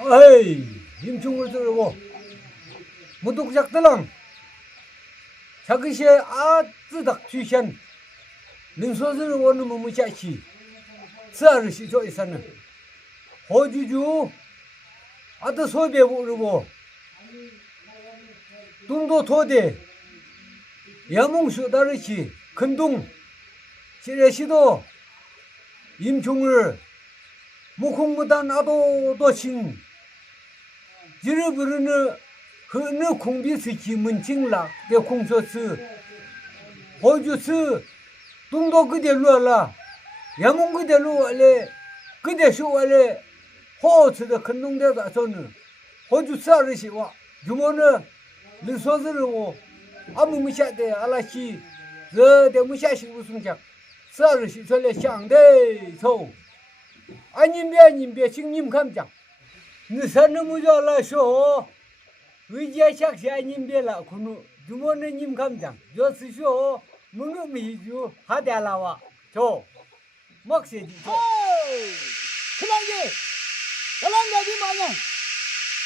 아이, 임충을 들고 무독작들랑 자그시에 아뜨닥 주현 능소들을 원는 무무샤시 스아르시 조이사는 호주주 아뜨 소비에 부르고 둥도 토대 야몽수 다르시 큰둥 시레시도 임충을 무콩보다 나도 도신 지를 부르는 흐느 공비스키 문칭라 내 공소스 호주스 둥도 그대로 알라 야몽 그대로 알래 그대쇼 알래 호스의 큰 동대가 저는 호주스 아르시와 주모는 르소스르고 아무 무샤대 알라시 저대 무샤시 우승작 스아르시 설레 샹대 소 아님배 식님 감장 너사는 무자라쇼 의지하샥시 아님배라 구누 주모는 감장 저스쇼 문음이주 하대라와 저 먹세지 저 큰아기 잘한다지 마냥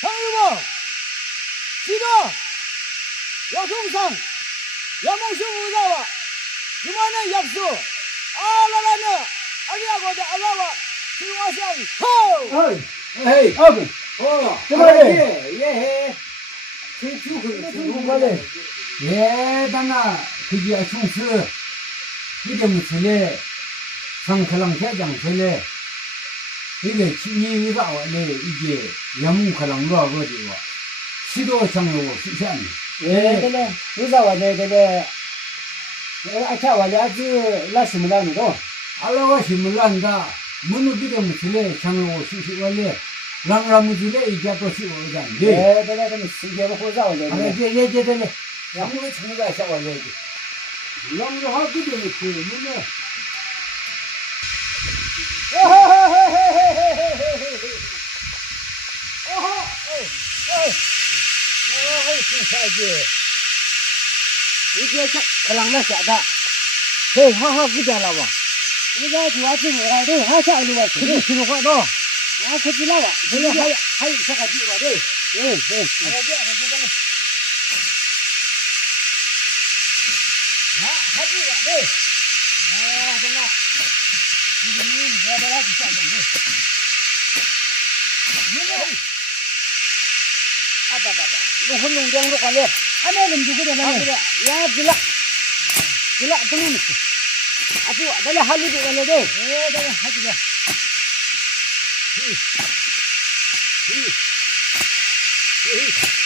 성유모 지도 여성상 야몽수 우자와 유만의 약수 알라라는 아니야고도 알라와 지와상 호 에이 아구 그만해 예해 대추 그만해 예단아 그지야 총스 이게 무슨에 상클랑 대장 설레 이게 진이가 원래 이게 영웅클랑 로아거리와 시도 장로 시산 예들레 우자와 네들레 아차와야지 라스물라니도 알라와 시물란다 문우비게 무슨에 장로 시시 원래 랑라무지레 이자도 시오잔데 예들레 그럼 시계로 호자와 네들레 예제들레 양무의 장로가 샤워래 랑라하기도 그 문에 이게 그랑나 샤다 해 하하 그자라와 이거 좋아지 뭐라도 하샤로 와 그게 들어가도 아 그지라와 그게 하이 샤가지 와래 예 하지 하지 와래 아 정말 내가 비싸던데 아바바바 너 혼농장으로 갈래 하나는 누구냐 야 빌라 등이 있어 아주 내가 할 일이 있는데 내가 하지마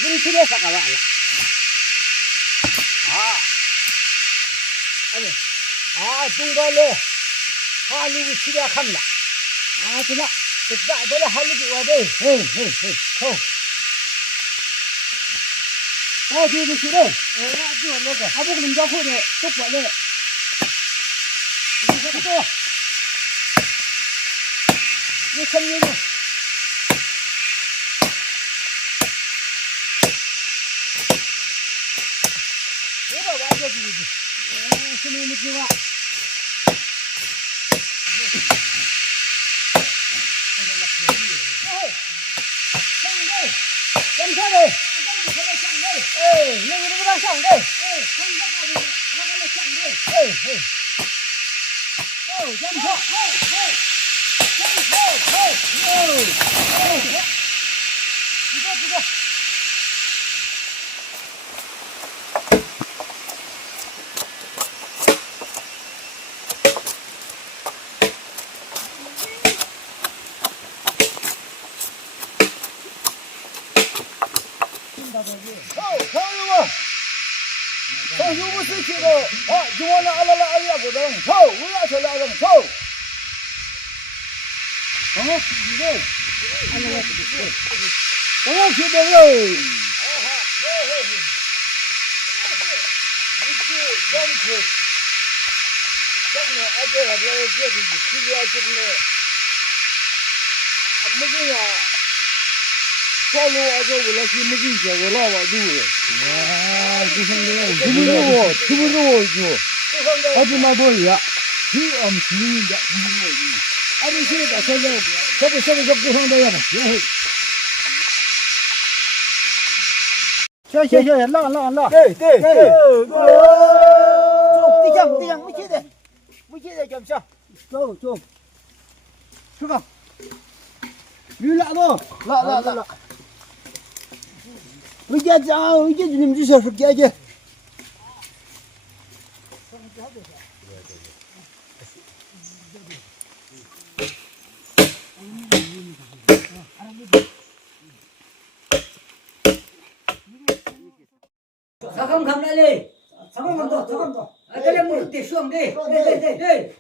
우리 집에 가봐 아니 둥갈래 할리기 시작합니다 진짜 내가 할 일이 와대 뒤에 싫어 아주 올라가 아버지 능자 후에 쏙 빨래 이거 또 이 선녀는 이거 완전히지 스님이 좋아 쌍대 점사대 에이, 누구랑 쌍대 성자까지 나갈래 쌍대 점사 이거 성유부 쓰시고 중원은 알라라 알라보다는 우리가 전라하면 이거 알라라 기대요 follow ago wala ki magi je wala wa du tuburuwo jo adi ma do ya hi am sini da tuburuwo ari sini da sele sabe sabe jok ko honda ya 行，让，对，地上，没接的，讲走，这个，驴拉倒，拉，回家你们这小时姐。잠깐 날래. 잠깐만 더. 그래 물 때 수험 돼. 네.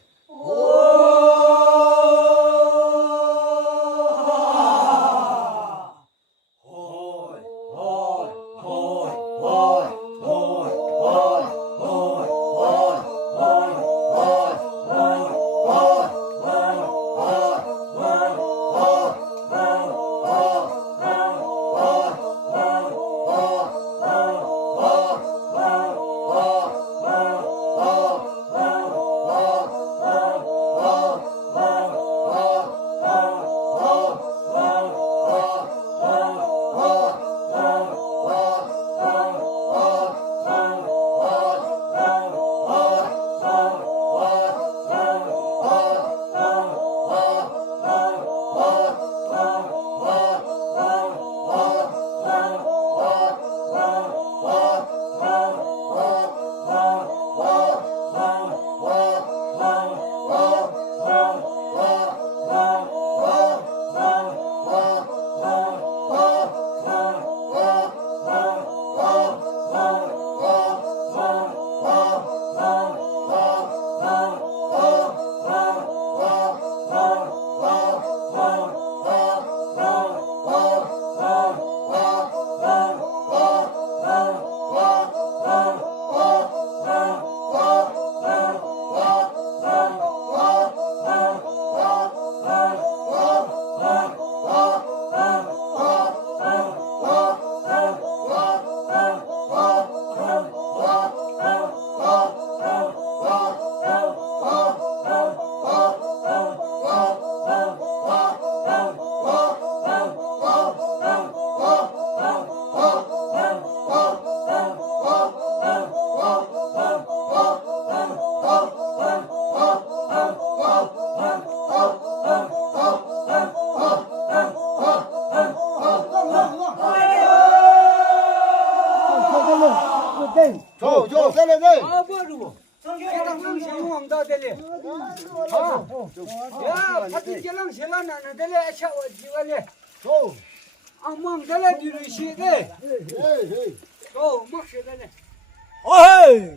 저, 셀레네. 뭐라고? 개랑 시용 다 될래. 야, 파티 개랑 실란 안 될래. 샤워 지발래. 아망 될래 뒤로 시대. 막 시대네. 어이.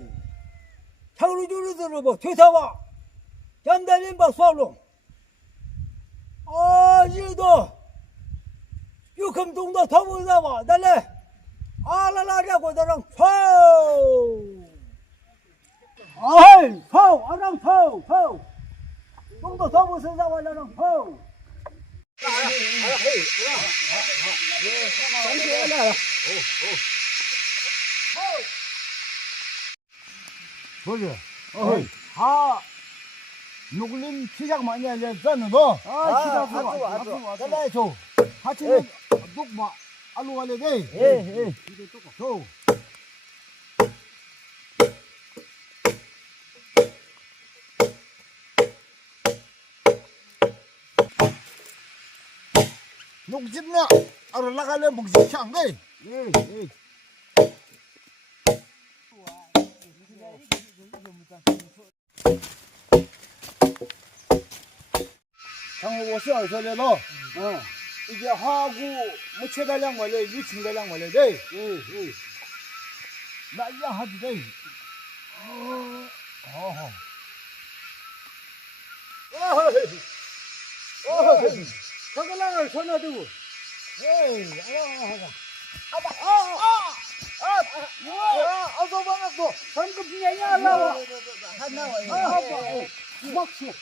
타우르 주르들어 뭐 퇴사와. 견달린 바 수알롱. 지도. 유금동도 더불다와 달래. 아라라라고 나랑 아랑 동도 더불서 나와 나랑 뭐지? 누굴림 시작 많이 알렸잖아 너. 시작 좋아. 잘해 줘. 하치는 똑마 알로 갈래 돼. 줘. 녹집나 알로 나갈래 목집 창대. 장호我是耳朵了，이게 하고 무채달량 말래, 유친달량 말래 돼. 나 이양 하지 돼. 잠깐만 전화 두고. 어서 방학도 방금 그냥 나와. 막시.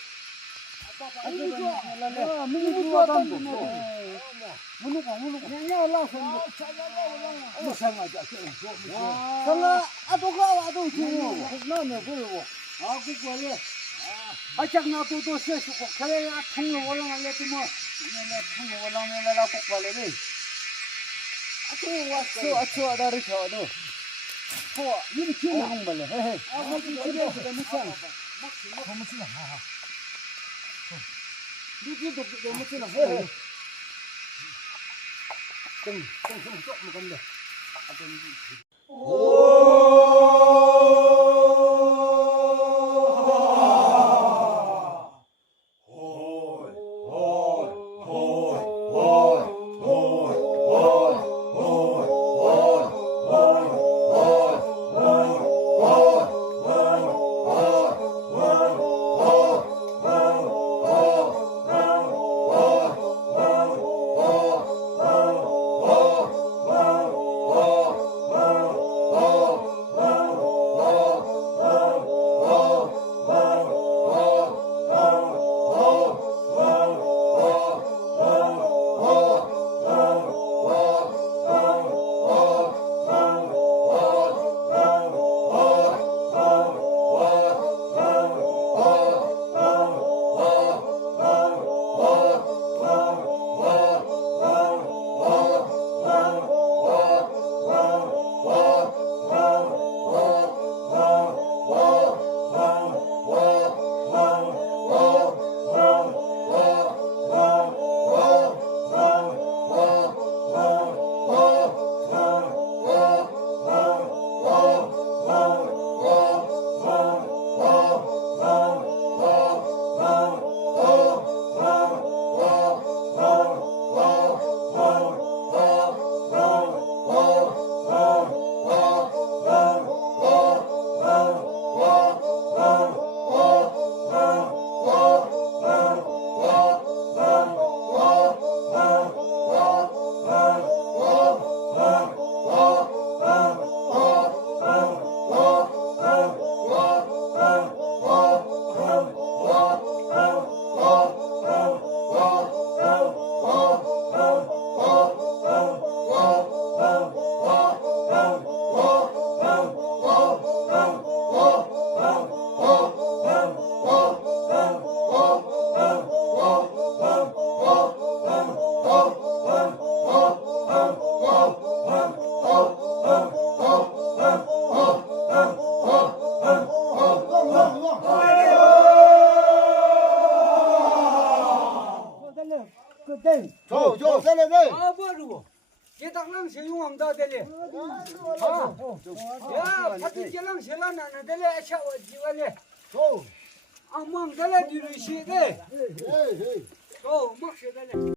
아추 다리 쳐도 호 이렇게 나온 거네 헤헤 아 이거 너무 참 너무 치나 하하 이게 너무 치나 헤헤 좀 건데 저 살려내 아 뭐르고 개당랑 세용왕 다 되네 야 파티 개랑 세란 안 되네 아샤 지발레 아 망달라 뒤로 시대 또 먹셔 되네